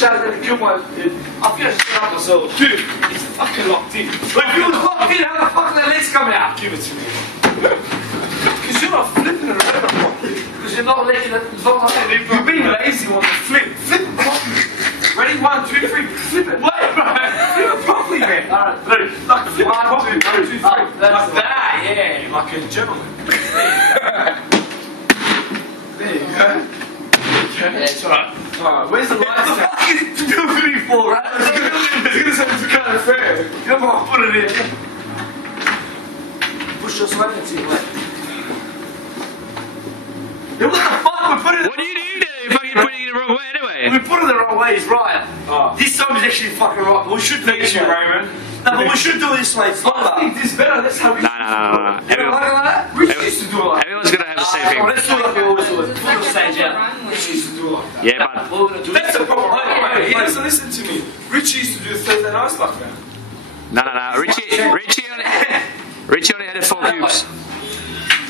shot that killed my dude. I feel like shit up myself. Dude, it's fucking locked in. But if you was locked in, how the fuck are the legs coming out? Give it to me. Because you're not flipping it around properly. Because you're not letting it. You're being lazy on the flip. Flip it properly. Ready? 1, 2, 3. Flip it. Wait, bro. Flip it properly, man. Alright, like flip it properly. 1, 2, 3. Like that, yeah. Like a gentleman. There you go. Yeah, it's alright. Alright, where's the lights? What the fuck is it filming me for, right? It's gonna sound kind of fair. Come on, put it in. Push your swag and see, mate. Yeah, what the fuck? We put it. What do you do? You're fucking putting it the wrong way anyway. We put it the wrong way, it's right. Oh. This time is actually fucking right, but we should do it this way. Raymond. No, but we should do it this way. It's not I think this is better, that's how we No. You don't like that? Rich used to do it like that. Everyone's gonna have the same thing. Let's do it like we always do it. Put the stage out. Rich used to do it like that. Yeah, but That's the problem. Wait, he doesn't listen to me. Rich used to do Thursday nights like that. no. Richie only had 4 cubes.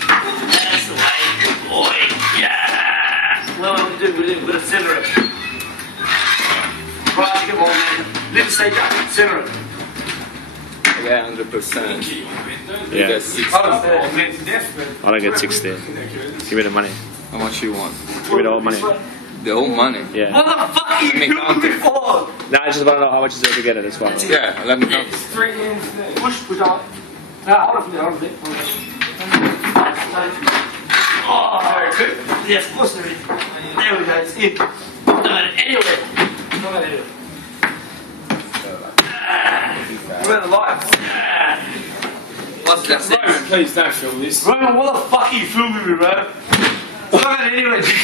That's the way, good boy. Yeah. Well, we do a bit of center it. Right, come on, man. Lift the stage up, center it. Yeah, 100%. Yeah. That's 60. I don't get 60. Give me the money. How much you want? Give me the whole money. The whole money? Yeah. What the fuck are you doing before? No, I just want to know how much is there to get it. That's fine. Yeah, let me know. It's 3 ends there. Push on. No, hold on for there, hold on there. Oh, very good. Yes, of course there is. There we go, it's in. Not going anywhere. Not going anywhere. Where are the lights? What's that? Roman, please don't film this. Roman, what the fuck are you filming me, bro? Not going anywhere.